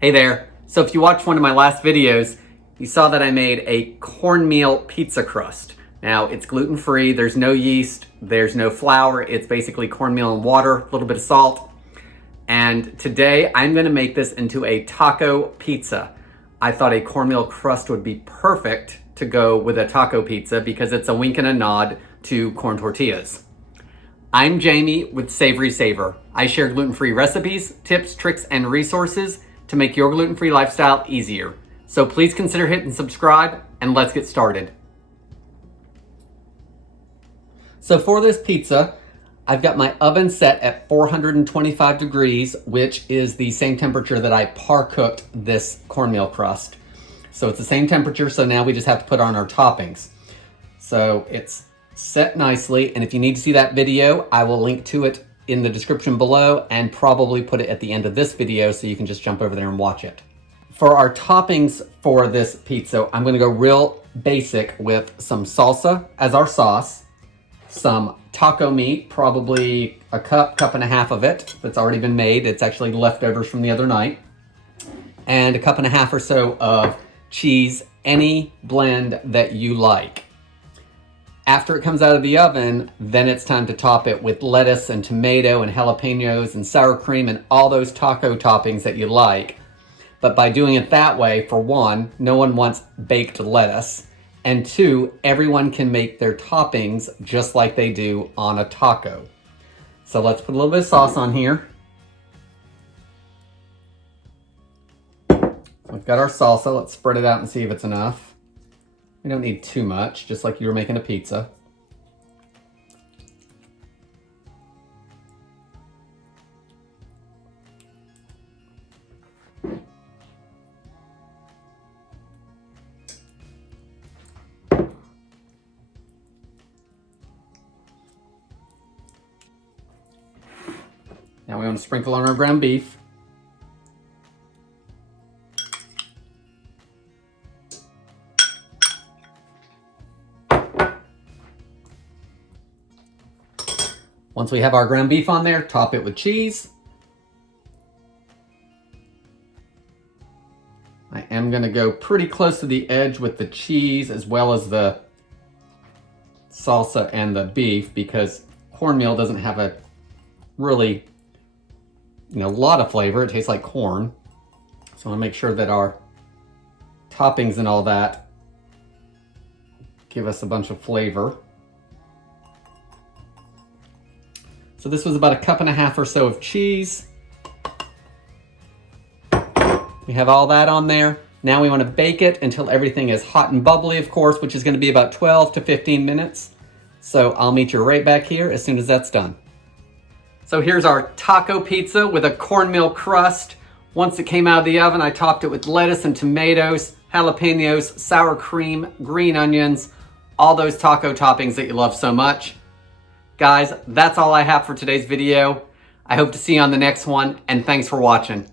Hey there. So if you watched one of my last videos, you saw that I made a cornmeal pizza crust. Now it's gluten-free, there's no yeast, there's no flour, it's basically cornmeal and water, a little bit of salt. And today I'm gonna make this into a taco pizza. I thought a cornmeal crust would be perfect to go with a taco pizza because it's a wink and a nod to corn tortillas. I'm Jamie with SavorySaver. I share gluten-free recipes, tips, tricks, and resources to make your gluten-free lifestyle easier. So please consider hitting subscribe and let's get started. So for this pizza, I've got my oven set at 425 degrees, which is the same temperature that I par-cooked this cornmeal crust. So it's the same temperature, so now we just have to put on our toppings. So it's set nicely, and if you need to see that video, I will link to it in the description below and probably put it at the end of this video so you can just jump over there and watch it. For our toppings for this pizza, I'm gonna go real basic with some salsa as our sauce, some taco meat, probably a cup and a half of it that's already been made. It's actually leftovers from the other night. And a cup and a half or so of cheese, any blend that you like. After it comes out of the oven, then it's time to top it with lettuce and tomato and jalapenos and sour cream and all those taco toppings that you like. But by doing it that way, for one, no one wants baked lettuce. And two, everyone can make their toppings just like they do on a taco. So let's put a little bit of sauce on here. We've got our salsa. Let's spread it out and see if it's enough. We don't need too much, just like you were making a pizza. Now we want to sprinkle on our ground beef. Once we have our ground beef on there, top it with cheese. I am going to go pretty close to the edge with the cheese as well as the salsa and the beef because cornmeal doesn't have a really, lot of flavor. It tastes like corn. So I want to make sure that our toppings and all that give us a bunch of flavor. So this was about a cup and a half or so of cheese. We have all that on there. Now we want to bake it until everything is hot and bubbly, of course, which is going to be about 12 to 15 minutes. So I'll meet you right back here as soon as that's done. So here's our taco pizza with a cornmeal crust. Once it came out of the oven, I topped it with lettuce and tomatoes, jalapenos, sour cream, green onions, all those taco toppings that you love so much. Guys, that's all I have for today's video. I hope to see you on the next one, and thanks for watching.